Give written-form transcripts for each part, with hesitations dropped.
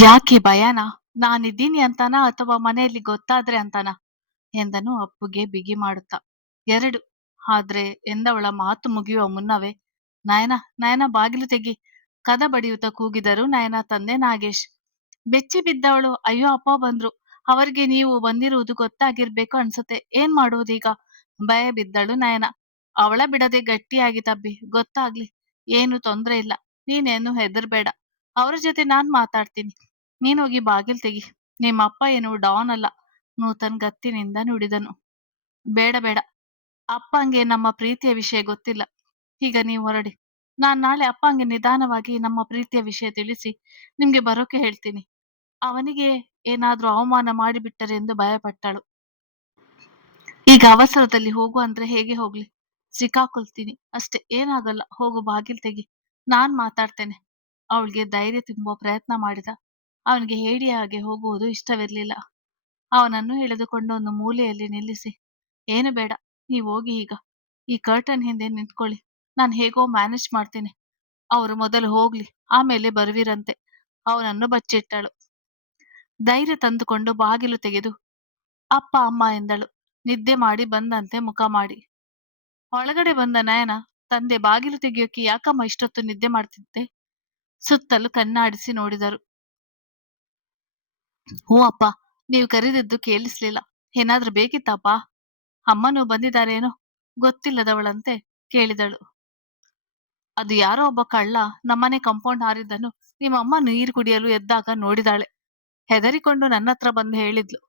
ಯಾಕೆ ಭಯನಾ? ನಾನಿದ್ದೀನಿ ಅಂತಾನಾ ಅಥವಾ ಮನೆಯಲ್ಲಿ ಗೊತ್ತಾದ್ರೆ ಅಂತಾನಾ? ಎಂದನು ಅಪ್ಪುಗೆ ಬಿಗಿ ಮಾಡುತ್ತಾ. ಎರಡು. ಆದ್ರೆ ಎಂದವಳ ಮಾತು ಮುಗಿಯುವ ಮುನ್ನವೇ ನಯನ, ನಯನ ಬಾಗಿಲು ತೆಗಿ. ಕದ ಬಡಿಯುತ್ತಾ ಕೂಗಿದರು ನಯನ ತಂದೆ ನಾಗೇಶ್. ಬೆಚ್ಚಿ ಬಿದ್ದವಳು ಅಯ್ಯೋ ಅಪ್ಪ ಬಂದ್ರು. ಅವರಿಗೆ ನೀವು ಬಂದಿರುವುದು ಗೊತ್ತಾಗಿರ್ಬೇಕು ಅನ್ಸುತ್ತೆ. ಏನ್ ಮಾಡುವುದೀಗ? ಭಯ ಬಿದ್ದಳು ನಯನ. ಅವಳ ಬಿಡದೆ ಗಟ್ಟಿಯಾಗಿ ತಬ್ಬಿ ಗೊತ್ತಾಗ್ಲಿ. ಏನು ತೊಂದ್ರೆ ಇಲ್ಲ. ನೀನೇನು ಹೆದರ್ಬೇಡ. ಅವ್ರ ಜೊತೆ ನಾನ್ ಮಾತಾಡ್ತೀನಿ. ನೀನೋಗಿ ಬಾಗಿಲ್ ತೆಗಿ. ನಿಮ್ಮಪ್ಪ ಏನು ಡಾನ್ ಅಲ್ಲ. ನೂತನ್ ಗತ್ತಿನಿಂದ ನುಡಿದನು. ಬೇಡ ಬೇಡ. ಅಪ್ಪಂಗೆ ನಮ್ಮ ಪ್ರೀತಿಯ ವಿಷಯ ಗೊತ್ತಿಲ್ಲ. ಈಗ ನೀವು ಹೊರಡಿ. ನಾನ್ ನಾಳೆ ಅಪ್ಪಂಗೆ ನಿಧಾನವಾಗಿ ನಮ್ಮ ಪ್ರೀತಿಯ ವಿಷಯ ತಿಳಿಸಿ ನಿಮ್ಗೆ ಬರೋಕೆ ಹೇಳ್ತೀನಿ. ಅವನಿಗೆ ಏನಾದ್ರೂ ಅವಮಾನ ಮಾಡಿಬಿಟ್ಟರೆಂದು ಭಯಪಟ್ಟಳು. ಈಗ ಅವಸರದಲ್ಲಿ ಹೋಗು ಅಂದ್ರೆ ಹೇಗೆ ಹೋಗ್ಲಿ? ಸಿಕ್ಕಾಕೊಳ್ತೀನಿ ಅಷ್ಟೇ, ಏನಾಗಲ್ಲ. ಹೋಗು ಬಾಗಿಲ್ ತೆಗಿ. ನಾನ್ ಮಾತಾಡ್ತೇನೆ. ಅವಳಿಗೆ ಧೈರ್ಯ ತುಂಬುವ ಪ್ರಯತ್ನ ಮಾಡಿದ. ಅವನಿಗೆ ಹೇಡಿಯ ಹಾಗೆ ಹೋಗುವುದು ಇಷ್ಟವಿರ್ಲಿಲ್ಲ. ಅವನನ್ನು ಎಳೆದುಕೊಂಡು ಒಂದು ಮೂಲೆಯಲ್ಲಿ ನಿಲ್ಲಿಸಿ, ಏನು ಬೇಡ, ನೀವ್ ಹೋಗಿ ಈಗ. ಈ ಕರ್ಟನ್ ಹಿಂದೆ ನಿಂತ್ಕೊಳ್ಳಿ. ನಾನ್ ಹೇಗೋ ಮ್ಯಾನೇಜ್ ಮಾಡ್ತೇನೆ. ಅವರು ಮೊದಲು ಹೋಗ್ಲಿ, ಆಮೇಲೆ ಬರುವಿರಂತೆ. ಅವನನ್ನು ಬಚ್ಚಿಟ್ಟಳು. ಧೈರ್ಯ ತಂದುಕೊಂಡು ಬಾಗಿಲು ತೆಗೆದು ಅಪ್ಪ ಅಮ್ಮ ಎಂದಳು. ನಿದ್ದೆ ಮಾಡಿ ಬಂದಂತೆ ಮುಖ ಮಾಡಿ. ಒಳಗಡೆ ಬಂದ ನಯನ, ತಂದೆ ಬಾಗಿಲು ತೆಗೆಯೋಕೆ ಯಾಕಮ್ಮ ಇಷ್ಟೊತ್ತು ನಿದ್ದೆ ಮಾಡ್ತಿದ್ದೆ? ಸುತ್ತಲೂ ಕಣ್ಣಾಡಿಸಿ ನೋಡಿದರು. ಹ್ಞೂ ಅಪ್ಪ, ನೀವು ಕರೆದಿದ್ದು ಕೇಳಿಸ್ಲಿಲ್ಲ. ಏನಾದ್ರೂ ಬೇಕಿತ್ತಪ್ಪ? ಅಮ್ಮನೂ ಬಂದಿದ್ದಾರೇನೋ? ಗೊತ್ತಿಲ್ಲದವಳಂತೆ ಕೇಳಿದಳು. ಅದು ಯಾರೋ ಒಬ್ಬ ಕಳ್ಳ ನಮ್ಮನೆ ಕಾಂಪೌಂಡ್ ಹಾರಿದ್ದನ್ನು ನಿಮ್ಮಮ್ಮ ನೀರು ಕುಡಿಯಲು ಎದ್ದಾಗ ನೋಡಿದಾಳೆ. ಹೆದರಿಕೊಂಡು ನನ್ನತ್ರ ಬಂದು ಹೇಳಿದ್ಲು.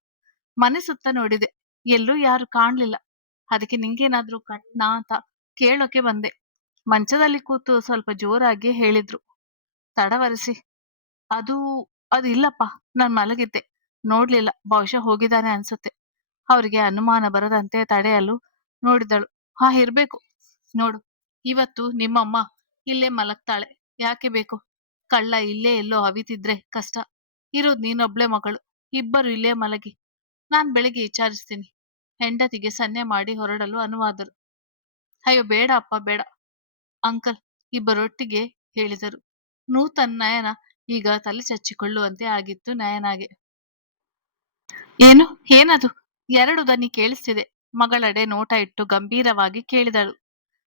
ಮನೆ ಸುತ್ತ ನೋಡಿದೆ, ಎಲ್ಲೂ ಯಾರು ಕಾಣ್ಲಿಲ್ಲ. ಅದಕ್ಕೆ ನಿಂಗೇನಾದ್ರೂ ಕಣ್ಣ ಅಂತ ಕೇಳೋಕೆ ಬಂದೆ. ಮಂಚದಲ್ಲಿ ಕೂತು ಸ್ವಲ್ಪ ಜೋರಾಗಿ ಹೇಳಿದ್ರು. ತಡವರಿಸಿ, ಅದು ಅದು ಇಲ್ಲಪ್ಪ, ನಾನ್ ಮಲಗಿದ್ದೆ, ನೋಡ್ಲಿಲ್ಲ. ಬಹುಶಃ ಹೋಗಿದ್ದಾನೆ ಅನ್ಸುತ್ತೆ. ಅವರಿಗೆ ಅನುಮಾನ ಬರದಂತೆ ತಡೆಯಲು ನೋಡಿದಳು. ಹಾ, ಇರ್ಬೇಕು. ನೋಡು, ಇವತ್ತು ನಿಮ್ಮಮ್ಮ ಇಲ್ಲೇ ಮಲಗ್ತಾಳೆ. ಯಾಕೆ ಬೇಕು? ಕಳ್ಳ ಇಲ್ಲೇ ಎಲ್ಲೋ ಅವಿತಿದ್ರೆ ಕಷ್ಟ. ಇರೋದ್ ನೀನೊಬ್ಳೆ ಮಗಳು. ಇಬ್ಬರು ಇಲ್ಲೇ ಮಲಗಿ. ನಾನ್ ಬೆಳಿಗ್ಗೆ ವಿಚಾರಿಸ್ತೀನಿ. ಹೆಂಡತಿಗೆ ಸನ್ನೆ ಮಾಡಿ ಹೊರಡಲು ಅನುವಾದರು. ಅಯ್ಯೋ ಬೇಡ ಅಪ್ಪ, ಬೇಡ. ಅಂಕಲ್ ಇಬ್ಬರೊಟ್ಟಿಗೆ ಹೇಳಿದರು. ನೂತನ್ ನಯನ ಈಗ ತಲೆ ಚಚ್ಚಿಕೊಳ್ಳುವಂತೆ ಆಗಿತ್ತು ನಯನಾಗೆ. ಏನು? ಏನದು? ಎರಡು ದನಿ ಕೇಳಿಸ್ತಿದೆ. ಮಗಳಡೆ ನೋಟ ಇಟ್ಟು ಗಂಭೀರವಾಗಿ ಕೇಳಿದಳು.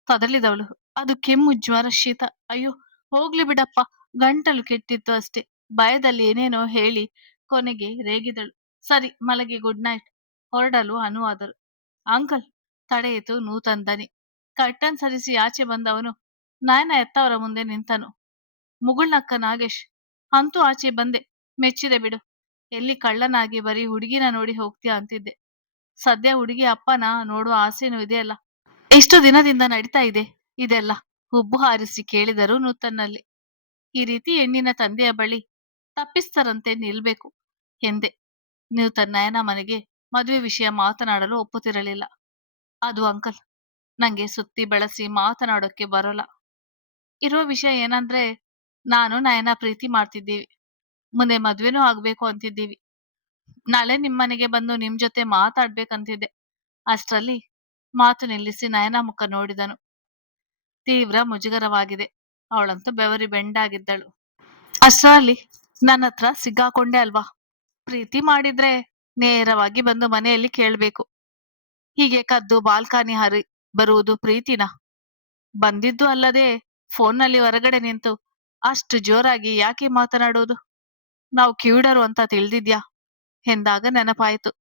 ತೊದಲಿದವಳು. ಅದು ಕೆಮ್ಮು, ಜ್ವರ, ಶೀತ. ಅಯ್ಯೋ ಹೋಗ್ಲಿ ಬಿಡಪ್ಪ, ಗಂಟಲು ಕೆಟ್ಟಿತ್ತು ಅಷ್ಟೇ. ಭಯದಲ್ಲಿ ಏನೇನೋ ಹೇಳಿ ಕೊನೆಗೆ ರೇಗಿದಳು. ಸರಿ ಮಲಗಿ, ಗುಡ್ ನೈಟ್. ಹೊರಡಲು ಅನುವಾದರು. ಅಂಕಲ್, ತಡೆಯಿತು ನೂತನ್ ದನಿ. ಕರ್ಟನ್ ಸರಿಸಿ ಆಚೆ ಬಂದವನು ನಯನ ಎತ್ತವರ ಮುಂದೆ ನಿಂತನು. ಮುಗುಳ್ನಕ್ಕ ನಾಗೇಶ್. ಅಂತೂ ಆಚೆ ಬಂದೆ, ಮೆಚ್ಚಿದೆ ಬಿಡು. ಎಲ್ಲಿ ಕಳ್ಳನಾಗಿ ಬರೀ ಹುಡುಗಿನ ನೋಡಿ ಹೋಗ್ತೀಯ ಅಂತಿದ್ದೆ. ಸದ್ಯ ಹುಡುಗಿ ಅಪ್ಪನ ನೋಡುವ ಆಸೆನೂ ಇದೆಯಲ್ಲ. ಎಷ್ಟು ದಿನದಿಂದ ನಡೀತಾ ಇದೆ ಇದೆಲ್ಲ? ಹುಬ್ಬು ಹಾರಿಸಿ ಕೇಳಿದರು ನೂತನ್ನಲ್ಲಿ. ಈ ರೀತಿ ಹೆಣ್ಣಿನ ತಂದೆಯ ಬಳಿ ತಪ್ಪಿಸ್ತರಂತೆ ನಿಲ್ಬೇಕು ಎಂದೆ. ನೂತನ್ ನಯನ ಮನೆಗೆ ಮದುವೆ ವಿಷಯ ಮಾತನಾಡಲು ಒಪ್ಪುತ್ತಿರಲಿಲ್ಲ. ಅದು ಅಂಕಲ್, ನಂಗೆ ಸುತ್ತಿ ಬೆಳೆಸಿ ಮಾತನಾಡೋಕೆ ಬರೋಲ್ಲ. ಇರುವ ವಿಷಯ ಏನಂದ್ರೆ, ನಾನು ನಯನ ಪ್ರೀತಿ ಮಾಡ್ತಿದ್ದೀವಿ. ಮುಂದೆ ಮದ್ವೆನೂ ಆಗ್ಬೇಕು ಅಂತಿದ್ದೀವಿ. ನಾಳೆ ನಿಮ್ಮನೆಗೆ ಬಂದು ನಿಮ್ ಜೊತೆ ಮಾತಾಡ್ಬೇಕಂತಿದ್ದೆ. ಅಷ್ಟ್ರಲ್ಲಿ ಮಾತು ನಿಲ್ಲಿಸಿ ನಯನ ಮುಖ ನೋಡಿದನು. ತೀವ್ರ ಮುಜುಗರವಾಗಿದೆ. ಅವಳಂತೂ ಬೆವರಿ ಬೆಂಡಾಗಿದ್ದಳು. ಅಷ್ಟ್ರಲ್ಲಿ ನನ್ನ ಹತ್ರ ಸಿಗ್ಗಾಕೊಂಡೆ ಅಲ್ವಾ? ಪ್ರೀತಿ ಮಾಡಿದ್ರೆ ನೇರವಾಗಿ ಬಂದು ಮನೆಯಲ್ಲಿ ಕೇಳ್ಬೇಕು. ಹೀಗೆ ಕದ್ದು ಬಾಲ್ಕನಿ ಹರಿ ಬರುವುದು ಪ್ರೀತಿನ? ಬಂದಿದ್ದು ಅಲ್ಲದೆ ಫೋನ್ನಲ್ಲಿ ಹೊರಗಡೆ ನಿಂತು ಅಷ್ಟು ಜೋರಾಗಿ ಯಾಕೆ ಮಾತನಾಡುವುದು? ನಾವು ಕಿವುಡರು ಅಂತ ತಿಳಿದಿದ್ಯಾ ಎಂದಾಗ ನೆನಪಾಯಿತು.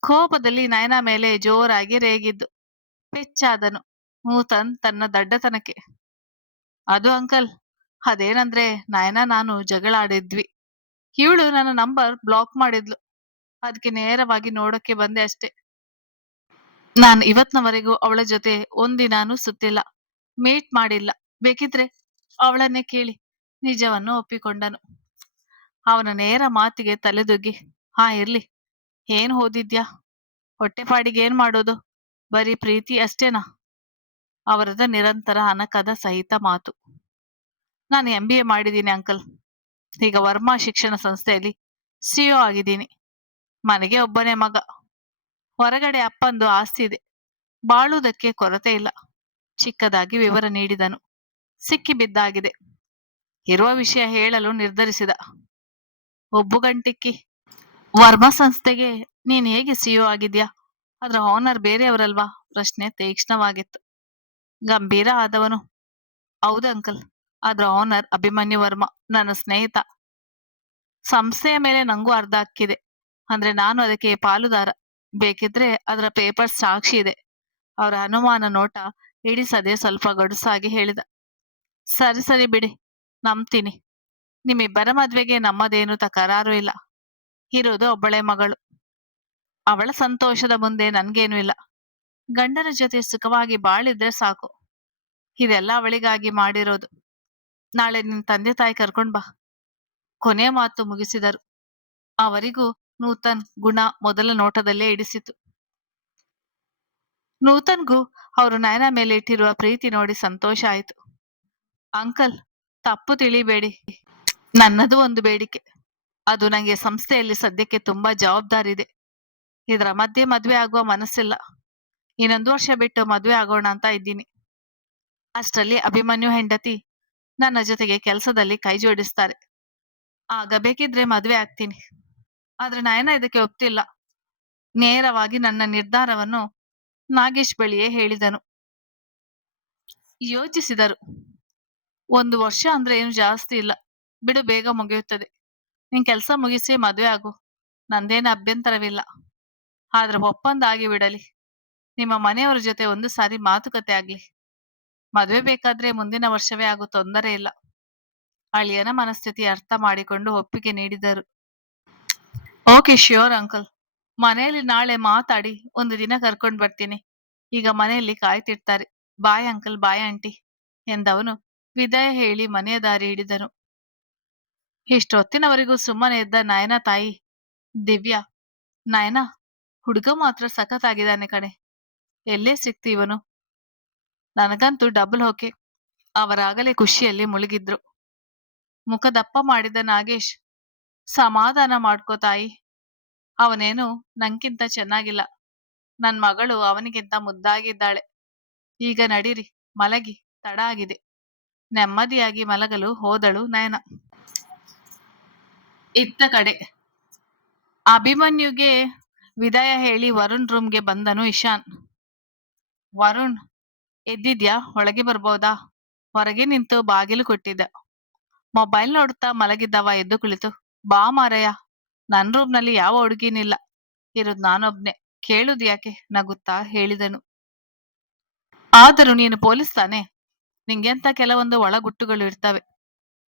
ಕೋಪದಲ್ಲಿ ನಯನ ಮೇಲೆ ಜೋರಾಗಿ ರೇಗಿದ್ದು. ಪೆಚ್ಚಾದನು ನೂತನ್ ತನ್ನ ದಡ್ಡತನಕ್ಕೆ. ಅದು ಅಂಕಲ್, ಅದೇನಂದ್ರೆ ನಯನ ನಾನು ಜಗಳ ಆಡಿದ್ವಿ. ಇವಳು ನನ್ನ ನಂಬರ್ ಬ್ಲಾಕ್ ಮಾಡಿದ್ಲು. ಅದಕ್ಕೆ ನೇರವಾಗಿ ನೋಡೋಕೆ ಬಂದೆ ಅಷ್ಟೇ. ನಾನು ಇವತ್ನವರೆಗೂ ಅವಳ ಜೊತೆ ಒಂದಿನಾನು ಸುತ್ತಿಲ್ಲ, ಮೀಟ್ ಮಾಡಿಲ್ಲ. ಬೇಕಿದ್ರೆ ಅವಳನ್ನೇ ಕೇಳಿ. ನಿಜವನ್ನು ಒಪ್ಪಿಕೊಂಡನು. ಅವನ ನೇರ ಮಾತಿಗೆ ತಲೆದುಗ್ಗಿ, ಹಾ ಇರ್ಲಿ. ಏನ್ ಓದಿದ್ಯಾ? ಹೊಟ್ಟೆಪಾಡಿಗೆ ಏನ್ ಮಾಡೋದು? ಬರೀ ಪ್ರೀತಿ ಅಷ್ಟೇನಾ? ಅವರದ ನಿರಂತರ ಅನಕದ ಸಹಿತ ಮಾತು. ನಾನು MBA ಮಾಡಿದ್ದೀನಿ ಅಂಕಲ್. ಈಗ ವರ್ಮಾ ಶಿಕ್ಷಣ ಸಂಸ್ಥೆಯಲ್ಲಿ CO ಆಗಿದ್ದೀನಿ. ಮನೆಗೆ ಒಬ್ಬನೇ ಮಗ. ಹೊರಗಡೆ ಅಪ್ಪಂದು ಆಸ್ತಿ ಇದೆ. ಬಾಳುವುದಕ್ಕೆ ಕೊರತೆ ಇಲ್ಲ. ಚಿಕ್ಕದಾಗಿ ವಿವರ ನೀಡಿದನು. ಸಿಕ್ಕಿ ಬಿದ್ದಾಗಿದೆ. ಇರುವ ವಿಷಯ ಹೇಳಲು ನಿರ್ಧರಿಸಿದ. ಒಬ್ಬುಗಂಟಿಕ್ಕಿ. ವರ್ಮಾ ಸಂಸ್ಥೆಗೆ ನೀನ್ ಹೇಗೆ ಸಿಇಒ ಆಗಿದ್ಯಾ? ಅದ್ರ ಓನರ್ ಬೇರೆಯವರಲ್ವಾ? ಪ್ರಶ್ನೆ ತೀಕ್ಷ್ಣವಾಗಿತ್ತು. ಗಂಭೀರ ಆದವನು, ಹೌದು ಅಂಕಲ್. ಅದ್ರ ಓನರ್ ಅಭಿಮನ್ಯು ವರ್ಮಾ, ನನ್ನ ಸ್ನೇಹಿತ. ಸಂಸ್ಥೆಯ ಮೇಲೆ ನಂಗೂ ಅರ್ಧ ಹಕ್ಕಿದೆ. ಅಂದ್ರೆ ನಾನು ಅದಕ್ಕೆ ಪಾಲುದಾರ. ಬೇಕಿದ್ರೆ ಅದರ ಪೇಪರ್ ಸಾಕ್ಷಿ ಇದೆ. ಅವರ ಅನುಮಾನ ನೋಟ ಹಿಡಿಸದೆ ಸ್ವಲ್ಪ ಗಡುಸಾಗಿ ಹೇಳಿದ. ಸರಿ ಸರಿ ಬಿಡಿ, ನಂಬ್ತೀನಿ. ನಿಮ್ಮಿಬ್ಬರ ಮದ್ವೆಗೆ ನಮ್ಮದೇನು ತಕರಾರು ಇಲ್ಲ. ಇರೋದು ಒಬ್ಬಳೆ ಮಗಳು. ಅವಳ ಸಂತೋಷದ ಮುಂದೆ ನನ್ಗೇನು ಇಲ್ಲ. ಗಂಡನ ಜೊತೆ ಸುಖವಾಗಿ ಬಾಳಿದ್ರೆ ಸಾಕು. ಇದೆಲ್ಲ ಅವಳಿಗಾಗಿ ಮಾಡಿರೋದು. ನಾಳೆ ನಿನ್ ತಂದೆ ತಾಯಿ ಕರ್ಕೊಂಡ್ ಬಾ. ಕೊನೆ ಮಾತು ಮುಗಿಸಿದರು. ಅವರಿಗೂ ನೂತನ್ ಗುಣ ಮೊದಲ ನೋಟದಲ್ಲೇ ಹಿಡಿಸಿತು. ನೂತನ್ಗೂ ಅವರು ನಯನ ಮೇಲೆ ಇಟ್ಟಿರುವ ಪ್ರೀತಿ ನೋಡಿ ಸಂತೋಷ ಆಯಿತು. ಅಂಕಲ್, ತಪ್ಪು ತಿಳಿಬೇಡಿ. ನನ್ನದು ಒಂದು ಬೇಡಿಕೆ. ಅದು ನಂಗೆ ಸಂಸ್ಥೆಯಲ್ಲಿ ಸದ್ಯಕ್ಕೆ ತುಂಬಾ ಜವಾಬ್ದಾರಿ ಇದೆ. ಇದರ ಮಧ್ಯೆ ಮದ್ವೆ ಆಗುವ ಮನಸ್ಸಿಲ್ಲ. ಇನ್ನೊಂದು ವರ್ಷ ಬಿಟ್ಟು ಮದ್ವೆ ಆಗೋಣ ಅಂತ ಇದ್ದೀನಿ. ಅಷ್ಟರಲ್ಲಿ ಅಭಿಮನ್ಯು ಹೆಂಡತಿ ನನ್ನ ಜೊತೆಗೆ ಕೆಲಸದಲ್ಲಿ ಕೈ ಜೋಡಿಸ್ತಾರೆ. ಆಗ ಬೇಕಿದ್ರೆ ಮದ್ವೆ ಆಗ್ತೀನಿ. ಆದ್ರೆ ನಯನ ಇದಕ್ಕೆ ಒಪ್ತಿಲ್ಲ. ನೇರವಾಗಿ ನನ್ನ ನಿರ್ಧಾರವನ್ನು ನಾಗೇಶ್ ಬಳಿಯೇ ಹೇಳಿದನು. ಯೋಚಿಸಿದರು. 1 ವರ್ಷ ಅಂದ್ರೆ ಏನು ಜಾಸ್ತಿ ಇಲ್ಲ ಬಿಡು, ಬೇಗ ಮುಗಿಯುತ್ತದೆ. ನಿನ್ ಕೆಲಸ ಮುಗಿಸಿ ಮದ್ವೆ ಆಗು. ನಂದೇನು ಅಭ್ಯಂತರವಿಲ್ಲ. ಆದ್ರೆ ಒಪ್ಪಂದ ಆಗಿ ಬಿಡಲಿ. ನಿಮ್ಮ ಮನೆಯವರ ಜೊತೆ ಒಂದು ಸಾರಿ ಮಾತುಕತೆ ಆಗ್ಲಿ. ಮದ್ವೆ ಬೇಕಾದ್ರೆ ಮುಂದಿನ ವರ್ಷವೇ ಆಗು, ತೊಂದರೆ ಇಲ್ಲ. ಅಳಿಯನ ಮನಸ್ಥಿತಿ ಅರ್ಥ ಮಾಡಿಕೊಂಡು ಒಪ್ಪಿಗೆ ನೀಡಿದರು. Okay, sure uncle. ಮನೆಯಲ್ಲಿ ನಾಳೆ ಮಾತಾಡಿ ಒಂದು ದಿನ ಕರ್ಕೊಂಡ್ ಬರ್ತೀನಿ. ಈಗ ಮನೆಯಲ್ಲಿ ಕಾಯ್ತಿರ್ತಾರೆ. ಬಾಯ್ ಅಂಕಲ್, ಬಾಯ್ ಆಂಟಿ ಎಂದವನು ವಿದಾಯ ಹೇಳಿ ಮನೆಯ ದಾರಿ ಹಿಡಿದನು. ಇಷ್ಟೊತ್ತಿನವರೆಗೂ ಸುಮ್ಮನೆ ಇದ್ದ ನಯನ ತಾಯಿ ದಿವ್ಯಾ, ನಯನ, ಹುಡುಗ ಮಾತ್ರ ಸಖತ್ತಾಗಿದ್ದಾನೆ ಕಣೆ. ಎಲ್ಲೇ ಸಿಕ್ತಿ ಇವನು? ನನಗಂತೂ ಡಬಲ್ ಓಕೆ. ಅವರಾಗಲೇ ಖುಷಿಯಲ್ಲಿ ಮುಳುಗಿದ್ರು. ಮುಖ ದಪ್ಪ ಮಾಡಿದ ನಾಗೇಶ್, ಸಮಾಧಾನ ಮಾಡ್ಕೋ ತಾಯಿ. ಅವನೇನು ನಂಗಿಂತ ಚೆನ್ನಾಗಿಲ್ಲ. ನನ್ ಮಗಳು ಅವನಿಗಿಂತ ಮುದ್ದಾಗಿದ್ದಾಳೆ. ಈಗ ನಡೀರಿ, ಮಲಗಿ, ತಡ ಆಗಿದೆ. ನೆಮ್ಮದಿಯಾಗಿ ಮಲಗಲು ಹೋದಳು ನಯನ. ಇತ್ತ ಕಡೆ ಅಭಿಮನ್ಯುಗೆ ವಿದಾಯ ಹೇಳಿ ವರುಣ್ ರೂಮ್ಗೆ ಬಂದನು ಇಶಾನ್. ವರುಣ್, ಎದ್ದಿದ್ಯಾ? ಒಳಗೆ ಬರ್ಬೋದಾ? ಹೊರಗೆ ನಿಂತು ಬಾಗಿಲು ಕೊಟ್ಟಿದ್ದ. ಮೊಬೈಲ್ ನೋಡುತ್ತಾ ಮಲಗಿದ್ದವ ಎದ್ದು ಕುಳಿತು, ಬಾ ಮಾರಯ್ಯ, ನನ್ ರೂಮ್ನಲ್ಲಿ ಯಾವ ಹುಡುಗಿನಿಲ್ಲ. ಇರೋದ್ ನಾನೊಬ್ನೇ. ಕೇಳುದು ಯಾಕೆ? ನಗುತ್ತಾ ಹೇಳಿದನು. ಆದರೂ ನೀನು ಪೊಲೀಸ್ ತಾನೆ? ನಿಂಗೆಂತ ಕೆಲವೊಂದು ಒಳಗುಟ್ಟುಗಳು ಇರ್ತವೆ.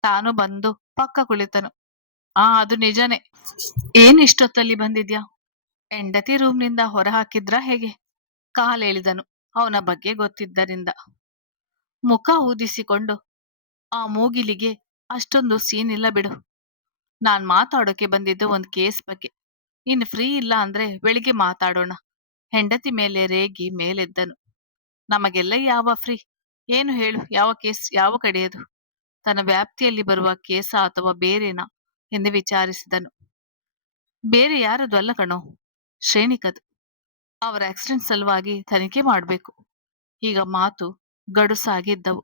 ತಾನು ಬಂದು ಪಕ್ಕ ಕುಳಿತನು. ಅದು ನಿಜನೇ. ಏನ್ ಇಷ್ಟೊತ್ತಲ್ಲಿ ಬಂದಿದ್ಯಾ? ಹೆಂಡತಿ ರೂಮ್ನಿಂದ ಹೊರ ಹಾಕಿದ್ರ ಹೇಗೆ? ಕಾಲೆಳೆದನು, ಅವನ ಬಗ್ಗೆ ಗೊತ್ತಿದ್ದರಿಂದ. ಮುಖ ಊದಿಸಿಕೊಂಡು, ಆ ಮೂಗಿಲಿಗೆ ಅಷ್ಟೊಂದು ಸೀನ್ ಇಲ್ಲ ಬಿಡು. ನಾನ್ ಮಾತಾಡೋಕೆ ಬಂದಿದ್ದು ಒಂದ್ ಕೇಸ್ ಬಗ್ಗೆ. ಇನ್ನು ಫ್ರೀ ಇಲ್ಲ ಅಂದ್ರೆ ಬೆಳಿಗ್ಗೆ ಮಾತಾಡೋಣ. ಹೆಂಡತಿ ಮೇಲೆ ರೇಗಿ ಮೇಲೆದ್ದನು. ನಮಗೆಲ್ಲ ಯಾವ ಫ್ರೀ? ಏನು ಹೇಳು, ಯಾವ ಕೇಸ್, ಯಾವ ಕಡೆಯದು? ತನ್ನ ವ್ಯಾಪ್ತಿಯಲ್ಲಿ ಬರುವ ಕೇಸ ಅಥವಾ ಬೇರೆನಾ ಎಂದು ವಿಚಾರಿಸಿದನು. ಬೇರೆ ಯಾರದು ಅಲ್ಲ ಕಣೋ, ಶ್ರೇಣಿಕದು. ಅವರ ಆಕ್ಸಿಡೆಂಟ್ ಸಲುವಾಗಿ ತನಿಖೆ ಮಾಡ್ಬೇಕು. ಈಗ ಮಾತು ಗಡುಸಾಗಿದ್ದವು.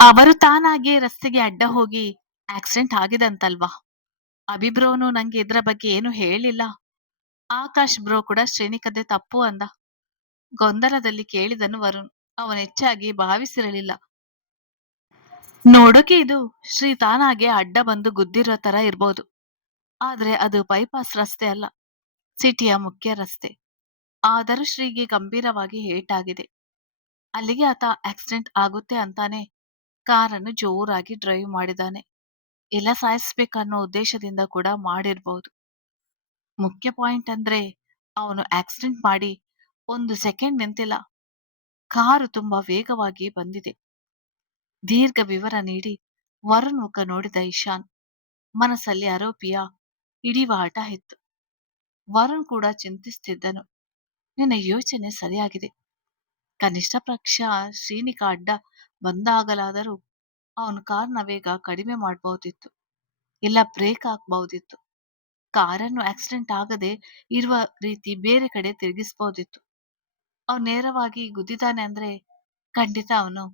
ಅವರು ತಾನಾಗಿಯೇ ರಸ್ತೆಗೆ ಅಡ್ಡ ಹೋಗಿ ಆಕ್ಸಿಡೆಂಟ್ ಆಗಿದಂತಲ್ವಾ? ಅಭಿಬ್ರೋನು ನಂಗೆ ಇದ್ರ ಬಗ್ಗೆ ಏನು ಹೇಳಿಲ್ಲ. ಆಕಾಶ್ ಬ್ರೋ ಕೂಡ ಶ್ರೇಣಿಕದ್ದೇ ತಪ್ಪು ಅಂದ. ಗೊಂದಲದಲ್ಲಿ ಕೇಳಿದನು ವರುಣ್. ಅವನೆಚ್ಚಾಗಿ ಭಾವಿಸಿರಲಿಲ್ಲ. ನೋಡೋಕೆ ಇದು ಶ್ರೀ ತಾನಾಗೆ ಅಡ್ಡ ಬಂದು ಗುದ್ದಿರೋ ತರ ಇರ್ಬೋದು. ಆದ್ರೆ ಅದು ಬೈಪಾಸ್ ರಸ್ತೆ ಅಲ್ಲ, ಸಿಟಿಯ ಮುಖ್ಯ ರಸ್ತೆ. ಆದರೂ ಶ್ರೀಗೆ ಗಂಭೀರವಾಗಿ ಏಟಾಗಿದೆ. ಅಲ್ಲಿಗೆ ಆತ ಆಕ್ಸಿಡೆಂಟ್ ಆಗುತ್ತೆ ಅಂತಾನೆ ಕಾರನ್ನು ಜೋರಾಗಿ ಡ್ರೈವ್ ಮಾಡಿದಾನೆ. ಎಲ್ಲ ಸಾಯಿಸ್ಬೇಕನ್ನೋ ಉದ್ದೇಶದಿಂದ ಕೂಡ ಮಾಡಿರ್ಬಹುದು. ಮುಖ್ಯ ಪಾಯಿಂಟ್ ಅಂದ್ರೆ ಅವನು ಆಕ್ಸಿಡೆಂಟ್ ಮಾಡಿ 1 ಸೆಕೆಂಡ್ ನಿಂತಿಲ್ಲ. ಕಾರು ತುಂಬಾ ವೇಗವಾಗಿ ಬಂದಿದೆ. ದೀರ್ಘ ವಿವರ ನೀಡಿ ವರುಣ್ ಮುಖ ನೋಡಿದ ಇಶಾನ್ ಮನಸ್ಸಲ್ಲಿ ಆರೋಪಿಯ ಹಿಡಿವಾಟ ಇತ್ತು. ವರುಣ್ ಕೂಡ ಚಿಂತಿಸುತ್ತಿದ್ದನು. ನಿನ್ನ ಯೋಚನೆ ಸರಿಯಾಗಿದೆ. ಕನಿಷ್ಠ ಪಕ್ಷ ಶ್ರೀನಿಕಾ ಅಡ್ಡ ಬಂದಾಗಲಾದರೂ ಅವನು ಕಾರ್ನ ವೇಗ ಕಡಿಮೆ ಮಾಡಬಹುದಿತ್ತು, ಇಲ್ಲ ಬ್ರೇಕ್ ಹಾಕಬಹುದಿತ್ತು. ಕಾರನ್ನು ಆಕ್ಸಿಡೆಂಟ್ ಆಗದೆ ಇರುವ ರೀತಿ ಬೇರೆ ಕಡೆ ತಿರುಗಿಸಬಹುದಿತ್ತು. ಅವನು ನೇರವಾಗಿ ಗುದ್ದಿದ್ದಾನೆ ಅಂದ್ರೆ ಖಂಡಿತ ಅವನು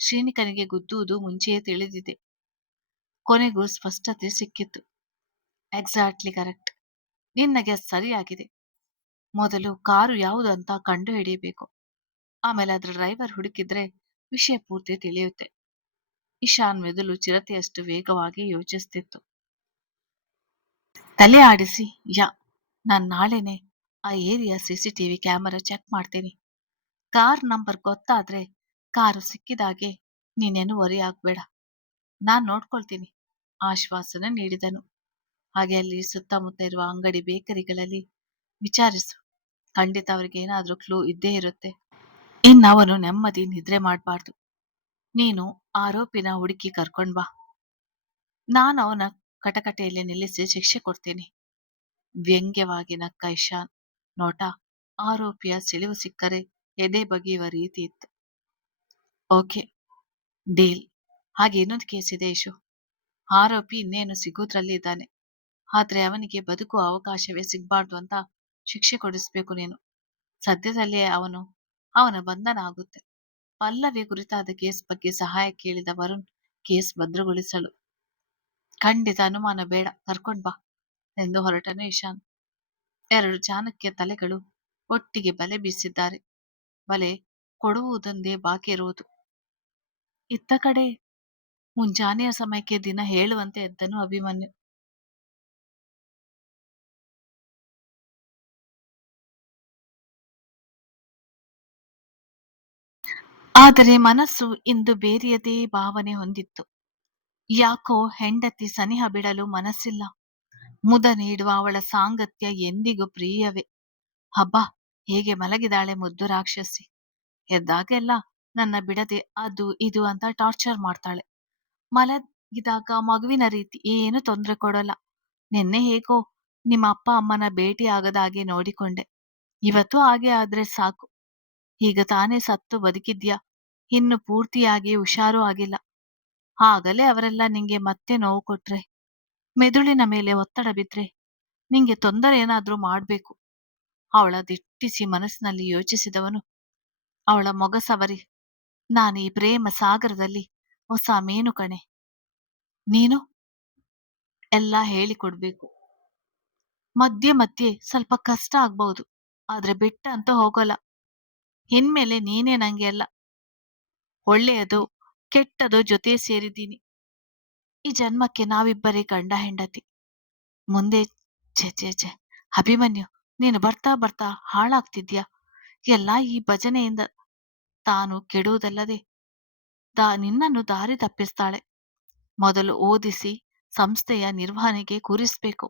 ಶ್ರೀನಿಕನಿಗೆ ಗುದ್ದುವುದು ಮುಂಚೆಯೇ ತಿಳಿದಿದೆ. ಕೊನೆಗೂ ಸ್ಪಷ್ಟತೆ ಸಿಕ್ಕಿತ್ತು. Exactly correct. ನಿನ್ನ ಗೆಸ್ ಸರಿಯಾಗಿದೆ. ಮೊದಲು ಕಾರು ಯಾವುದು ಅಂತ ಕಂಡು ಹಿಡಿಯಬೇಕು. ಆಮೇಲೆ ಅದ್ರ ಡ್ರೈವರ್ ಹುಡುಕಿದ್ರೆ ವಿಷಯ ಪೂರ್ತಿ ತಿಳಿಯುತ್ತೆ. ಇಶಾನ್ ಮೆದುಳು ಚಿರತೆಯಷ್ಟು ವೇಗವಾಗಿ ಯೋಚಿಸ್ತಿತ್ತು. ತಲೆ ಆಡಿಸಿ, ಯಾ, ನಾನ್ ನಾಳೆನೆ ಆ ಏರಿಯಾ ಸಿಸಿಟಿವಿ ಕ್ಯಾಮೆರಾ ಚೆಕ್ ಮಾಡ್ತೀನಿ. ಕಾರ್ ನಂಬರ್ ಗೊತ್ತಾದ್ರೆ ಕಾರು ಸಿಕ್ಕಿದಾಗೆ ನೀನೇನು ವರಿ ಆಗ್ಬೇಡ, ನಾನ್ ನೋಡ್ಕೊಳ್ತೀನಿ, ಆಶ್ವಾಸನೆ ನೀಡಿದನು. ಹಾಗೆ ಅಲ್ಲಿ ಸುತ್ತಮುತ್ತ ಇರುವ ಅಂಗಡಿ ಬೇಕರಿಗಳಲ್ಲಿ ವಿಚಾರಿಸು, ಖಂಡಿತ ಅವ್ರಿಗೆ ಏನಾದ್ರೂ ಕ್ಲೂ ಇದ್ದೇ ಇರುತ್ತೆ. ಅವನು ನೆಮ್ಮದಿ ನಿದ್ರೆ ಮಾಡ್ಬಾರ್ದು. ನೀನು ಆರೋಪಿನ ಹುಡುಕಿ ಕರ್ಕೊಂಡ್ ಬಾ, ನಾನು ಅವನ ಕಟಕಟೆಯಲ್ಲಿ ನಿಲ್ಲಿಸಿ ಶಿಕ್ಷೆ ಕೊಡ್ತೀನಿ. ವ್ಯಂಗ್ಯವಾಗಿ ನಕ್ಕ ಇಶಾನ್. ನೋಟ ಆರೋಪಿಯ ಸಿಳಿವು ಸಿಕ್ಕರೆ ಎದೆ ಬಗೆಯುವ ರೀತಿ ಇತ್ತು. Okay, deal. ಹಾಗೆ ಇನ್ನೊಂದು ಕೇಸ್ ಇದೆ ಇಶು. ಆರೋಪಿ ಇನ್ನೇನು ಸಿಗೋದ್ರಲ್ಲಿ ಇದ್ದಾನೆ. ಆದ್ರೆ ಅವನಿಗೆ ಬದುಕುವ ಅವಕಾಶವೇ ಸಿಗ್ಬಾರ್ದು ಅಂತ ಶಿಕ್ಷೆ ಕೊಡಿಸ್ಬೇಕು ನೀನು. ಸದ್ಯದಲ್ಲೇ ಅವನ ಬಂಧನ ಆಗುತ್ತೆ. ಪಲ್ಲವಿ ಕುರಿತಾದ ಕೇಸ್ ಬಗ್ಗೆ ಸಹಾಯ ಕೇಳಿದ ವರುಣ್ ಕೇಸ್ ಭದ್ರಗೊಳಿಸಲು. ಖಂಡಿತ ಅನುಮಾನ ಬೇಡ, ಕರ್ಕೊಂಡ್ ಬಾ ಎಂದು ಹೊರಟನು ಇಶಾನ್. ಎರಡು ಚಾಣಕ್ಯ ತಲೆಗಳು ಒಟ್ಟಿಗೆ ಬಲೆ ಬೀಸಿದ್ದಾರೆ. ಬಲೆ ಕೊಡುವುದೊಂದೇ ಬಾಕಿ ಇರುವುದು. ಇತ್ತ ಕಡೆ ಮುಂಜಾನೆಯ ಸಮಯಕ್ಕೆ ದಿನ ಹೇಳುವಂತೆ ಎದ್ದನು ಅಭಿಮನ್ಯು. ಆದರೆ ಮನಸ್ಸು ಇಂದು ಬೇರೆಯದೇ ಭಾವನೆ ಹೊಂದಿತ್ತು. ಯಾಕೋ ಹೆಂಡತಿ ಸನಿಹ ಬಿಡಲು ಮನಸ್ಸಿಲ್ಲ. ಮುದ ನೀಡುವ ಅವಳ ಸಾಂಗತ್ಯ ಎಂದಿಗೂ ಪ್ರಿಯವೇ. ಹಬ್ಬ, ಹೇಗೆ ಮಲಗಿದಾಳೆ ಮುದ್ದು ರಾಕ್ಷಸಿ. ಎದ್ದಾಗೆಲ್ಲ ನನ್ನ ಬಿಡದೆ ಅದು ಇದು ಅಂತ ಟಾರ್ಚರ್ ಮಾಡ್ತಾಳೆ. ಮಲಗಿದಾಗ ಮಗುವಿನ ರೀತಿ ಏನು ತೊಂದರೆ ಕೊಡೋಲ್ಲ. ನಿನ್ನೆ ಹೇಗೋ ನಿಮ್ಮ ಅಪ್ಪ ಅಮ್ಮನ ಭೇಟಿ ಆಗದಾಗೆ ನೋಡಿಕೊಂಡೆ. ಇವತ್ತು ಹಾಗೆ ಆದ್ರೆ ಸಾಕು. ಈಗ ತಾನೇ ಸತ್ತು ಬದುಕಿದ್ಯಾ, ಇನ್ನು ಪೂರ್ತಿಯಾಗಿ ಹುಷಾರೂ ಆಗಿಲ್ಲ. ಆಗಲೇ ಅವರೆಲ್ಲ ನಿಂಗೆ ಮತ್ತೆ ನೋವು ಕೊಟ್ರೆ, ಮೆದುಳಿನ ಮೇಲೆ ಒತ್ತಡ ಬಿದ್ರೆ, ನಿಂಗೆ ತೊಂದರೆ ಏನಾದ್ರೂ ಮಾಡ್ಬೇಕು. ಅವಳ ದಿಟ್ಟಿಸಿ ಮನಸ್ಸಿನಲ್ಲಿ ಯೋಚಿಸಿದವನು ಅವಳ ಮೊಗ ಸವರಿ, ನಾನೀ ಪ್ರೇಮ ಸಾಗರದಲ್ಲಿ ಹೊಸ ಮೀನು ಕಣೆ. ನೀನು ಎಲ್ಲ ಹೇಳಿಕೊಡ್ಬೇಕು. ಮಧ್ಯೆ ಮಧ್ಯೆ ಸ್ವಲ್ಪ ಕಷ್ಟ ಆಗ್ಬಹುದು, ಆದ್ರೆ ಬಿಟ್ಟ ಅಂತ ಹೋಗೋಲ್ಲ. ಇನ್ಮೇಲೆ ನೀನೇ ನಂಗೆ ಎಲ್ಲ. ಒಳ್ಳೆಯದು ಕೆಟ್ಟದು ಜೊತೆ ಸೇರಿದ್ದೀನಿ. ಈ ಜನ್ಮಕ್ಕೆ ನಾವಿಬ್ಬರೇ ಗಂಡ ಹೆಂಡತಿ. ಮುಂದೆ ಛೆ ಛೆ ಛೆ, ಅಭಿಮನ್ಯು, ನೀನು ಬರ್ತಾ ಬರ್ತಾ ಹಾಳಾಗ್ತಿದ್ಯಾ. ಎಲ್ಲ ಈ ಭಜನೆಯಿಂದ. ತಾನು ಕೆಡುವುದಲ್ಲದೆ ನಿನ್ನನ್ನು ದಾರಿ ತಪ್ಪಿಸ್ತಾಳೆ. ಮೊದಲು ಓದಿಸಿ ಸಂಸ್ಥೆಯ ನಿರ್ವಹಣೆಗೆ ಕೂರಿಸ್ಬೇಕು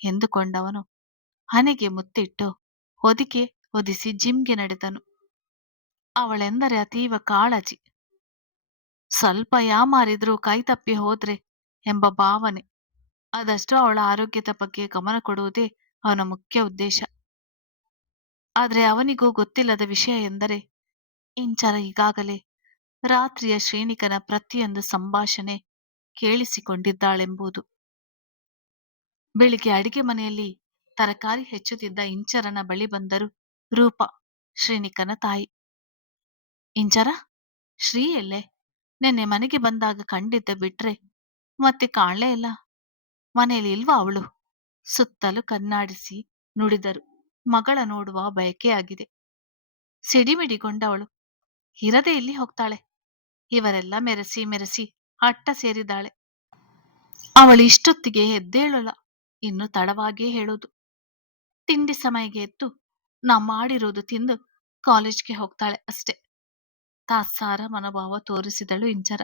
ಎಂದುಕೊಂಡವನು ಹಣೆಗೆ ಮುತ್ತಿಟ್ಟು ಹೊದಿಕೆ ಹೊದಿಸಿ ಜಿಮ್ಗೆ ನಡೆದನು. ಅವಳೆಂದರೆ ಅತೀವ ಕಾಳಜಿ. ಸ್ವಲ್ಪ ಯಾಮಾರಿದ್ರೂ ಕೈ ತಪ್ಪಿ ಹೋದ್ರೆ ಎಂಬ ಭಾವನೆ. ಆದಷ್ಟು ಅವಳ ಆರೋಗ್ಯದ ಬಗ್ಗೆ ಗಮನ ಕೊಡುವುದೇ ಅವನ ಮುಖ್ಯ ಉದ್ದೇಶ. ಆದ್ರೆ ಅವನಿಗೂ ಗೊತ್ತಿಲ್ಲದ ವಿಷಯ ಎಂದರೆ ಇಂಚರ ಈಗಾಗಲೇ ರಾತ್ರಿಯ ಶ್ರೇಣಿಕನ ಪ್ರತಿಯೊಂದು ಸಂಭಾಷಣೆ ಕೇಳಿಸಿಕೊಂಡಿದ್ದಾಳೆಂಬುದು. ಬೆಳಿಗ್ಗೆ ಅಡಿಗೆ ಮನೆಯಲ್ಲಿ ತರಕಾರಿ ಹೆಚ್ಚುತ್ತಿದ್ದ ಇಂಚರನ ಬಳಿ ಬಂದರು ರೂಪ, ಶ್ರೇಣಿಕನ ತಾಯಿ. ಇಂಚರ, ಶ್ರೀ ಎಲ್ಲೆ? ನಿನ್ನೆ ಮನೆಗೆ ಬಂದಾಗ ಕಂಡಿದ್ದ ಬಿಟ್ರೆ ಮತ್ತೆ ಕಾಣ್ಲೇ ಇಲ್ಲ. ಮನೆಯಲ್ಲಿ ಇಲ್ವಾ ಅವಳು? ಸುತ್ತಲೂ ಕಣ್ಣಾಡಿಸಿ ನುಡಿದರು. ಮಗಳ ನೋಡುವ ಬಯಕೆಯಾಗಿದೆ. ಸಿಡಿಮಿಡಿಗೊಂಡವಳು, ಇರದೆ ಇಲ್ಲಿ ಹೋಗ್ತಾಳೆ. ಇವರೆಲ್ಲ ಮೆರೆಸಿ ಮೆರೆಸಿ ಅಟ್ಟ ಸೇರಿದ್ದಾಳೆ. ಅವಳು ಇಷ್ಟೊತ್ತಿಗೆ ಎದ್ದೇಳಲ್ಲ, ಇನ್ನು ತಡವಾಗಿಯೇ ಹೇಳೋದು. ತಿಂಡಿ ಸಮಯಕ್ಕೆ ಎದ್ದು ನಾ ಮಾಡಿರೋದು ತಿಂದು ಕಾಲೇಜ್ಗೆ ಹೋಗ್ತಾಳೆ ಅಷ್ಟೆ. ತಾತ್ಸಾರ ಮನೋಭಾವ ತೋರಿಸಿದಳು ಇಂಚರ.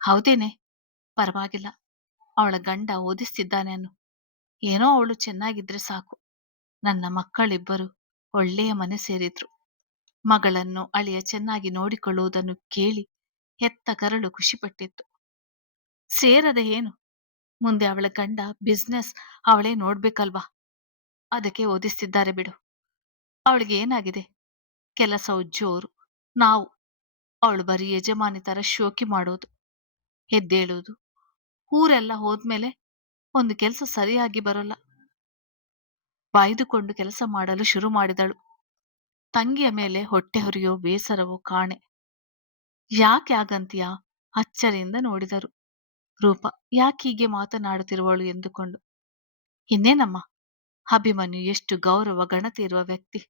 ಹೌದೇನೆ, ಪರವಾಗಿಲ್ಲ, ಅವಳ ಗಂಡ ಓದಿಸ್ತಿದ್ದಾನೆ ಅನ್ನು. ಏನೋ ಅವಳು ಚೆನ್ನಾಗಿದ್ರೆ ಸಾಕು. ನನ್ನ ಮಕ್ಕಳಿಬ್ಬರು ಒಳ್ಳೆಯ ಮನೆ ಸೇರಿದ್ರು. ಮಗಳನ್ನು ಅಳಿಯ ಚೆನ್ನಾಗಿ ನೋಡಿಕೊಳ್ಳುವುದನ್ನು ಕೇಳಿ ಹೆತ್ತ ಕರಳು ಖುಷಿಪಟ್ಟಿತ್ತು. ಸೇರದೆ ಏನು, ಮುಂದೆ ಅವಳ ಗಂಡ ಬಿಸ್ನೆಸ್ ಅವಳೇ ನೋಡ್ಬೇಕಲ್ವಾ. ಅದಕ್ಕೆ ಓದಿಸ್ತಿದ್ದಾರೆ ಬಿಡು. ಅವಳಿಗೆ ಏನಾಗಿದೆ, ಕೆಲಸವು ಜೋರು. ನಾವು ಅವಳು ಬರೀ ಯಜಮಾನಿ ತರ ಶೋಕಿ ಮಾಡೋದು, ಎದ್ದೇಳುವುದು, ಊರೆಲ್ಲ ಹೋದ್ಮೇಲೆ ಒಂದು ಕೆಲಸ ಸರಿಯಾಗಿ ಬರೋಲ್ಲ. ಬಾಯ್ದುಕೊಂಡು ಕೆಲಸ ಮಾಡಲು ಶುರು ಮಾಡಿದಳು. ತಂಗಿಯ ಮೇಲೆ ಹೊಟ್ಟೆ ಹೊರೆಯೋ ಬೇಸರವೋ ಕಾಣೆ. ಯಾಕೆ ಆಗಂತೀಯ? ಅಚ್ಚರಿಯಿಂದ ನೋಡಿದರು ರೂಪ ಯಾಕೀಗೆ ಮಾತನಾಡುತ್ತಿರುವಳು ಎಂದುಕೊಂಡು. ಇನ್ನೇನಮ್ಮ, ಅಭಿಮನ್ಯು ಎಷ್ಟು ಗೌರವ ಗಣತಿ ಇರುವ ವ್ಯಕ್ತಿ,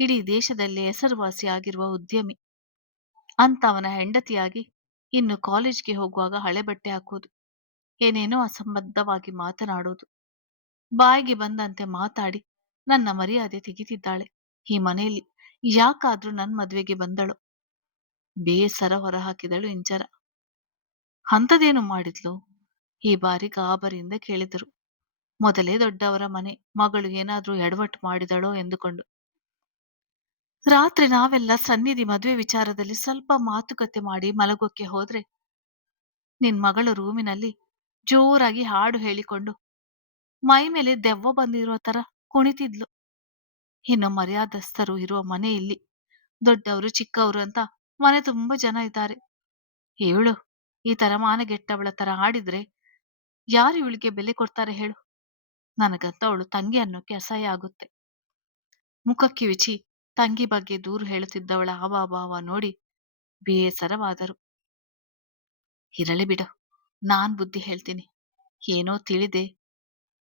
ಇಡೀ ದೇಶದಲ್ಲಿ ಹೆಸರುವಾಸಿ ಆಗಿರುವ ಉದ್ಯಮಿ. ಅಂತವನ ಹೆಂಡತಿಯಾಗಿ ಇನ್ನು ಕಾಲೇಜ್ಗೆ ಹೋಗುವಾಗ ಹಳೆ ಬಟ್ಟೆ ಹಾಕೋದು, ಏನೇನೋ ಅಸಂಬದ್ಧವಾಗಿ ಮಾತನಾಡೋದು, ಬಾಯಿಗೆ ಬಂದಂತೆ ಮಾತಾಡಿ ನನ್ನ ಮರ್ಯಾದೆ ತೆಗಿತಿದ್ದಾಳೆ. ಈ ಮನೆಯಲ್ಲಿ ಯಾಕಾದ್ರೂ ನನ್ ಮದ್ವೆಗೆ ಬಂದಳು. ಬೇಸರ ಹೊರಹಾಕಿದಳು ಇಂಚರ. ಅಂಥದೇನು ಮಾಡಿದ್ಲು? ಈ ಬಾರಿ ಗಾಬರಿಯಿಂದ ಕೇಳಿದರು. ಮೊದಲೇ ದೊಡ್ಡವರ ಮನೆ, ಮಗಳು ಏನಾದ್ರೂ ಎಡವಟ್ಟು ಮಾಡಿದಳೋ ಎಂದುಕೊಂಡು. ರಾತ್ರಿ ನಾವೆಲ್ಲ ಸನ್ನಿಧಿ ಮದುವೆ ವಿಚಾರದಲ್ಲಿ ಸ್ವಲ್ಪ ಮಾತುಕತೆ ಮಾಡಿ ಮಲಗೋಕೆ ಹೋದ್ರೆ, ನಿನ್ ಮಗಳು ರೂಮಿನಲ್ಲಿ ಜೋರಾಗಿ ಹಾಡು ಹೇಳಿಕೊಂಡು ಮೈ ಮೇಲೆ ದೆವ್ವ ಬಂದಿರೋ ತರ ಕುಣಿತಿದ್ಲು. ಇನ್ನು ಮರ್ಯಾದಸ್ಥರು ಇರುವ ಮನೆ ಇಲ್ಲಿ. ದೊಡ್ಡವರು ಚಿಕ್ಕವರು ಅಂತ ಮನೆ ತುಂಬಾ ಜನ ಇದ್ದಾರೆ. ಇವಳು ಈ ತರ ಮಾನಗೆಟ್ಟವಳ ತರ ಆಡಿದ್ರೆ ಯಾರು ಇವಳಿಗೆ ಬೆಲೆ ಕೊಡ್ತಾರೆ ಹೇಳು? ನನಗಂತ ಅವಳು ತಂಗಿ ಅನ್ನೋಕೆ ಅಸಹ್ಯ ಆಗುತ್ತೆ. ಮುಖ ಕಿವಿಚಿ ತಂಗಿ ಬಗ್ಗೆ ದೂರು ಹೇಳುತ್ತಿದ್ದವಳ ಹಾವಭಾವ ನೋಡಿ ಬೇಸರವಾದರು. ಇರಲಿ ಬಿಡು, ನಾನ್ ಬುದ್ಧಿ ಹೇಳ್ತೀನಿ. ಏನೋ ತಿಳಿದೆ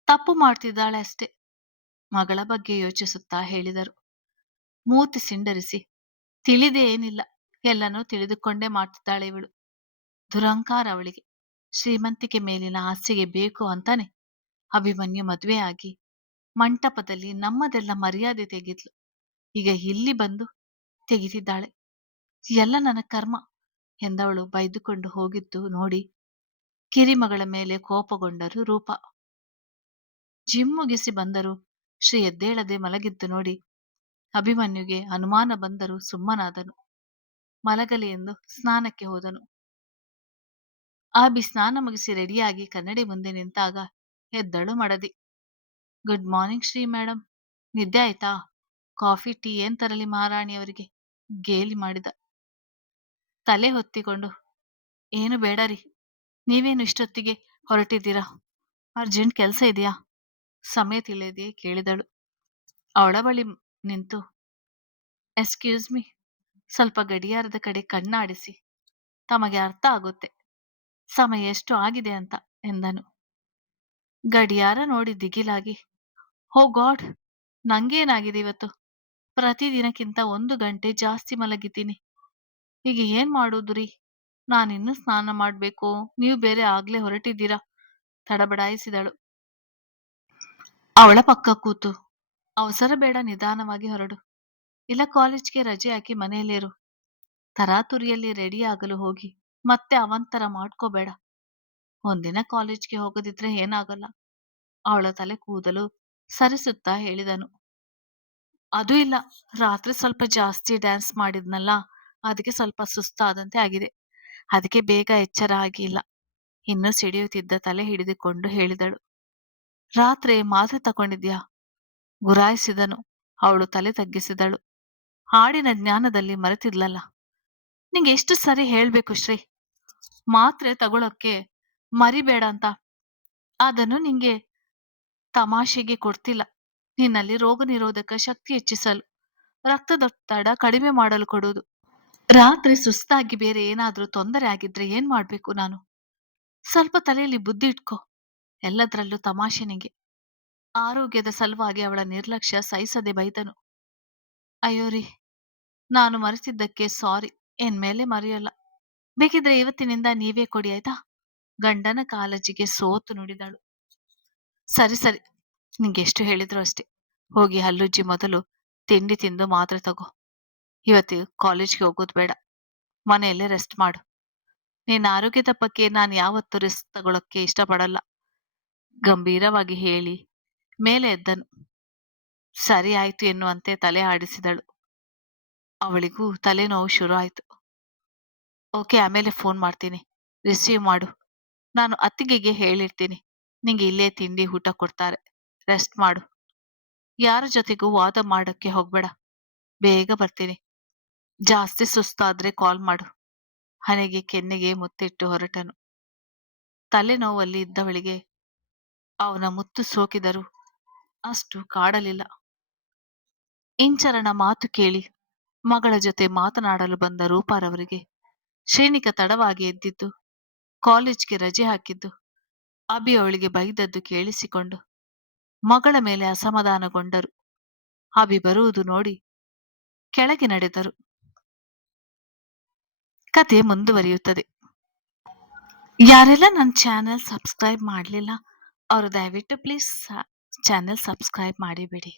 ತಪ್ಪು ಮಾಡ್ತಿದ್ದಾಳೆ ಅಷ್ಟೆ. ಮಗಳ ಬಗ್ಗೆ ಯೋಚಿಸುತ್ತಾ ಹೇಳಿದರು. ಮೂತಿ ಸಿಂಡರಿಸಿ, ತಿಳಿದೇ ಏನಿಲ್ಲ, ಎಲ್ಲನೂ ತಿಳಿದುಕೊಂಡೇ ಮಾಡ್ತಿದ್ದಾಳೆ ಇವಳು. ದುರಂಕಾರ ಅವಳಿಗೆ. ಶ್ರೀಮಂತಿಕೆ ಮೇಲಿನ ಆಸೆಗೆ ಬೇಕು ಅಂತಾನೆ ಅಭಿಮನ್ಯು ಮದುವೆಯಾಗಿ ಮಂಟಪದಲ್ಲಿ ನಮ್ಮದೆಲ್ಲ ಮರ್ಯಾದೆ ತೆಗೆದ್ಲು. ಈಗ ಇಲ್ಲಿ ಬಂದು ತೆಗಿತಿದ್ದಾಳೆ. ಎಲ್ಲ ನನ್ನ ಕರ್ಮ ಎಂದವಳು ಬೈದುಕೊಂಡು ಹೋಗಿದ್ದು ನೋಡಿ ಕಿರಿಮಗಳ ಮೇಲೆ ಕೋಪಗೊಂಡರು ರೂಪ. ಜಿಮ್ ಮುಗಿಸಿ ಬಂದರು. ಶ್ರೀ ಎದ್ದೇಳದೆ ಮಲಗಿದ್ದು ನೋಡಿ ಅಭಿಮನ್ಯುಗೆ ಅನುಮಾನ ಬಂದರೂ ಸುಮ್ಮನಾದನು. ಮಲಗಲಿ ಎಂದು ಸ್ನಾನಕ್ಕೆ ಹೋದನು. ಸ್ನಾನ ಮುಗಿಸಿ ರೆಡಿಯಾಗಿ ಕನ್ನಡಿ ಮುಂದೆ ನಿಂತಾಗ ಎದ್ದಳು ಮಡದಿ. ಗುಡ್ ಮಾರ್ನಿಂಗ್ ಶ್ರೀ ಮೇಡಮ್, ನಿದ್ದೆ ಆಯ್ತಾ? ಕಾಫಿ ಟೀ ಏನ್ ತರಲಿ ಮಹಾರಾಣಿಯವರಿಗೆ? ಗೇಲಿ ಮಾಡಿದ. ತಲೆ ಹೊತ್ತಿಕೊಂಡು, ಏನು ಬೇಡ ರೀ, ನೀವೇನು ಇಷ್ಟೊತ್ತಿಗೆ ಹೊರಟಿದ್ದೀರಾ? ಅರ್ಜೆಂಟ್ ಕೆಲಸ ಇದೆಯಾ? ಸಮಯ ತಿಳಿಯದೆ ಕೇಳಿದಳು. ಅವಳ ಬಳಿ ನಿಂತು, ಎಕ್ಸ್ಕ್ಯೂಸ್ ಮೀ, ಸ್ವಲ್ಪ ಗಡಿಯಾರದ ಕಡೆ ಕಣ್ಣಾಡಿಸಿ, ತಮಗೆ ಅರ್ಥ ಆಗುತ್ತೆ ಸಮಯ ಎಷ್ಟು ಆಗಿದೆ ಅಂತ ಎಂದನು. ಗಡಿಯಾರ ನೋಡಿ ದಿಗಿಲಾಗಿ, ಹೋ ಗಾಡ್, ನಂಗೇನಾಗಿದೆ ಇವತ್ತು? ಪ್ರತಿದಿನಕ್ಕಿಂತ 1 ಗಂಟೆ ಜಾಸ್ತಿ ಮಲಗಿದ್ದೀನಿ. ಈಗ ಏನ್ ಮಾಡುದು ರೀ? ನಾನಿನ್ನೂ ಸ್ನಾನ ಮಾಡ್ಬೇಕು, ನೀವು ಬೇರೆ ಆಗ್ಲೇ ಹೊರಟಿದ್ದೀರಾ? ತಡಬಡಾಯಿಸಿದಳು. ಅವಳ ಪಕ್ಕ ಕೂತು, ಅವಸರ ಬೇಡ, ನಿಧಾನವಾಗಿ ಹೊರಡು. ಇಲ್ಲ ಕಾಲೇಜ್ಗೆ ರಜೆ ಹಾಕಿ ಮನೆಯಲ್ಲೇರು. ತರಾತುರಿಯಲ್ಲಿ ರೆಡಿ ಆಗಲು ಹೋಗಿ ಮತ್ತೆ ಅವಂತರ ಮಾಡ್ಕೋಬೇಡ. ಒಂದಿನ ಕಾಲೇಜ್ಗೆ ಹೋಗದಿದ್ರೆ ಏನಾಗಲ್ಲ. ಅವಳ ತಲೆ ಕೂದಲು ಸರಿಸುತ್ತಾ ಹೇಳಿದನು. ಅದು ಇಲ್ಲ, ರಾತ್ರಿ ಸ್ವಲ್ಪ ಜಾಸ್ತಿ ಡ್ಯಾನ್ಸ್ ಮಾಡಿದ್ನಲ್ಲ, ಅದಕ್ಕೆ ಸ್ವಲ್ಪ ಸುಸ್ತಾದಂತೆ ಆಗಿದೆ. ಅದಕ್ಕೆ ಬೇಗ ಎಚ್ಚರ ಆಗಿಲ್ಲ. ಇನ್ನೂ ಸಿಡಿಯುತ್ತಿದ್ದ ತಲೆ ಹಿಡಿದುಕೊಂಡು ಹೇಳಿದಳು. ರಾತ್ರಿ ಮಾತ್ರೆ ತಗೊಂಡಿದ್ಯಾ? ಗುರಾಯಿಸಿದನು. ಅವಳು ತಲೆ ತಗ್ಗಿಸಿದಳು. ಹಾಡಿನ ಜ್ಞಾನದಲ್ಲಿ ಮರೆತಿದ್ಲಲ್ಲ. ನಿಂಗೆ ಎಷ್ಟು ಸರಿ ಹೇಳ್ಬೇಕು ಶ್ರೀ, ಮಾತ್ರೆ ತಗೊಳಕ್ಕೆ ಮರಿಬೇಡ ಅಂತ. ಅದನ್ನು ನಿಂಗೆ ತಮಾಷೆಗೆ ಕೊಡ್ತಿಲ್ಲ. ನಿನ್ನಲ್ಲಿ ರೋಗ ನಿರೋಧಕ ಶಕ್ತಿ ಹೆಚ್ಚಿಸಲು, ರಕ್ತದೊತ್ತಡ ಕಡಿಮೆ ಮಾಡಲು ಕೊಡುವುದು. ರಾತ್ರಿ ಸುಸ್ತಾಗಿ ಬೇರೆ ಏನಾದ್ರೂ ತೊಂದರೆ ಆಗಿದ್ರೆ ಏನ್ ಮಾಡ್ಬೇಕು ನಾನು? ಸ್ವಲ್ಪ ತಲೆಯಲ್ಲಿ ಬುದ್ಧಿ ಇಟ್ಕೋ. ಎಲ್ಲದರಲ್ಲೂ ತಮಾಷೆ ನಿಂಗೆ. ಆರೋಗ್ಯದ ಸಲುವಾಗಿ ಅವಳ ನಿರ್ಲಕ್ಷ್ಯ ಸಹಿಸದೆ ಬೈದನು. ಅಯ್ಯೋ ರೀ, ನಾನು ಮರೆತಿದ್ದಕ್ಕೆ ಸಾರಿ. ಇನ್ಮೇಲೆ ಮರೆಯಲ್ಲ. ಬೇಕಿದ್ರೆ ಇವತ್ತಿನಿಂದ ನೀವೇ ಕೊಡಿ ಆಯ್ತಾ? ಗಂಡನ ಕಾಳಜಿಗೆ ಸೋತು ನುಡಿದಳು. ಸರಿ ಸರಿ, ನಿಂಗೆಷ್ಟು ಹೇಳಿದ್ರು ಅಷ್ಟೇ. ಹೋಗಿ ಹಲ್ಲುಜ್ಜಿ ಮೊದಲು ತಿಂಡಿ ತಿಂದು ಮಾತ್ರೆ ತಗೋ. ಇವತ್ತು ಕಾಲೇಜ್ಗೆ ಹೋಗೋದು ಬೇಡ, ಮನೆಯಲ್ಲೇ ರೆಸ್ಟ್ ಮಾಡು. ನಿನ್ನ ಆರೋಗ್ಯದ ಬಗ್ಗೆ ನಾನು ಯಾವತ್ತೂ ರಿಸ್ಕ್ ತಗೊಳಕ್ಕೆ ಇಷ್ಟಪಡಲ್ಲ, ಗಂಭೀರವಾಗಿ ಹೇಳಿ ಮೇಲೆ ಎದ್ದನು. ಸರಿ ಆಯ್ತು ಎನ್ನುವಂತೆ ತಲೆ ಆಡಿಸಿದಳು. ಅವಳಿಗೂ ತಲೆನೋವು ಶುರು ಆಯ್ತು. ಓಕೆ, ಆಮೇಲೆ ಫೋನ್ ಮಾಡ್ತೀನಿ, ರಿಸೀವ್ ಮಾಡು. ನಾನು ಅತ್ತಿಗೆಗೆ ಹೇಳಿರ್ತೀನಿ, ನಿಂಗೆ ಇಲ್ಲೇ ತಿಂಡಿ ಊಟ ಕೊಡ್ತಾರೆ. ರೆಸ್ಟ್ ಮಾಡು. ಯಾರ ಜೊತೆಗೂ ವಾದ ಮಾಡಕ್ಕೆ ಹೋಗ್ಬೇಡ. ಬೇಗ ಬರ್ತೀನಿ. ಜಾಸ್ತಿ ಸುಸ್ತಾದ್ರೆ ಕಾಲ್ ಮಾಡು. ಹಣೆಗೆ ಕೆನ್ನೆಗೆ ಮುತ್ತಿಟ್ಟು ಹೊರಟನು. ತಲೆನೋವಲ್ಲಿ ಇದ್ದವಳಿಗೆ ಅವನ ಮುತ್ತು ಸೋಕಿದರೂ ಅಷ್ಟು ಕಾಡಲಿಲ್ಲ. ಇಂಚರನ ಮಾತು ಕೇಳಿ ಮಗಳ ಜೊತೆ ಮಾತನಾಡಲು ಬಂದ ರೂಪಾರವರಿಗೆ ಶ್ರೇಣಿಕ ತಡವಾಗಿ ಎದ್ದಿದ್ದು, ಕಾಲೇಜ್ಗೆ ರಜೆ ಹಾಕಿದ್ದು, ಅಭಿ ಅವಳಿಗೆ ಬೈದದ್ದು ಕೇಳಿಸಿಕೊಂಡು ಮಗಳ ಮೇಲೆ ಅಸಮಾಧಾನಗೊಂಡರು. ಅಭಿ ಬರುವುದು ನೋಡಿ ಕೆಳಗೆ ನಡೆದರು. ಕತೆ ಮುಂದುವರಿಯುತ್ತದೆ. ಯಾರೆಲ್ಲ ನನ್ನ ಚಾನೆಲ್ ಸಬ್ಸ್ಕ್ರೈಬ್ ಮಾಡಲಿಲ್ಲ ಅವರು ದಯವಿಟ್ಟು ಪ್ಲೀಸ್ ಚಾನೆಲ್ ಸಬ್ಸ್ಕ್ರೈಬ್ ಮಾಡಿಬಿಡಿ.